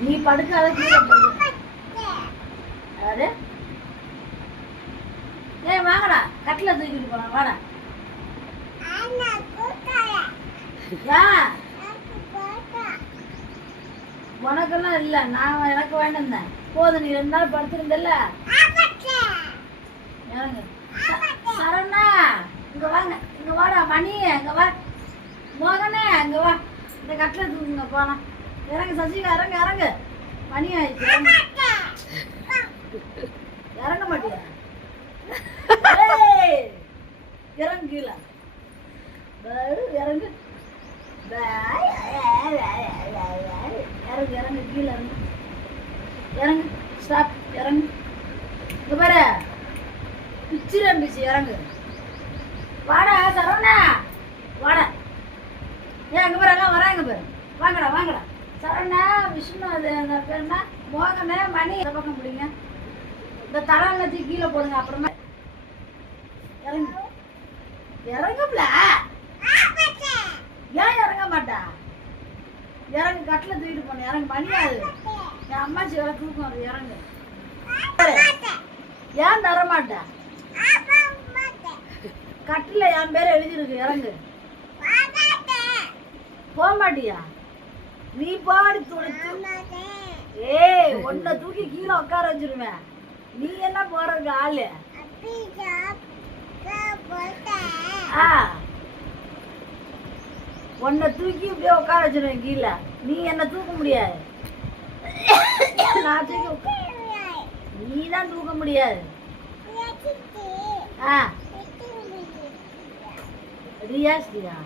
நீ படுக்காத கீழே போடு. யாரு? ஏய் வாங்கடா, கட்டில தூக்கிட்டு போலாம் வாடா. உனக்கெல்லாம் இல்ல, நான் எனக்கு வேணும் தான். போதும், நீ 2 நாள் படுத்திருந்தல்ல. சரணா இங்க வாங்க, இங்க வாடா. மணி இங்க வா. மோகனே இங்க வா. இந்த கட்டில தூக்குங்க போலாம். இறங்கு சசிகா, இறங்கு இறங்கு. மணி ஆயிடுச்சு. இறங்க மாட்டியா? இறங்கு கீழே. இறங்கு இறங்கு இறங்கு கீழே இறங்கு. இறங்கு ஸ்டாப். இறங்கு. இங்க பாரு, பிச்சு இறங்கு. வாடா சரவணா வாடா. ஏன் அங்க பாரு, எல்லாம் வராங்க பாரு. வாங்கடா வாங்கடா. சரவணா, விஷ்ணு, அது அந்த பேர் என்ன, மோகனே, மணி. இந்த பக்கம் பிடிங்க. இந்த தரம் தூக்கி கீழே போடுங்க. அப்புறமா இறங்கு. இறங்கும்ல. ஏன் இறங்க மாட்டா? இறங்கு, கட்டில தூக்கிட்டு போன. இறங்கு. மணியாது என் அம்மாச்சி வேற தூக்கம் வருது. இறங்கு. ஏன் தர மாட்டா? கட்டில என் பேர் எழுதிருக்கு. இறங்கு. போக மாட்டியா? நீ பாடி துடிச்சு. ஏய், உன்னை தூக்கி கீழே உட்கார வச்சிருவேன். நீ என்ன போறதுக்கு ஆளு? உன்னை தூக்கி இப்படியே உட்கார வச்சிருவேன் கீழே. நீ என்ன தூக்க முடியாது. நான் தூக்கி நீ தான் தூக்க முடியாது. ரியாஸ்டியா?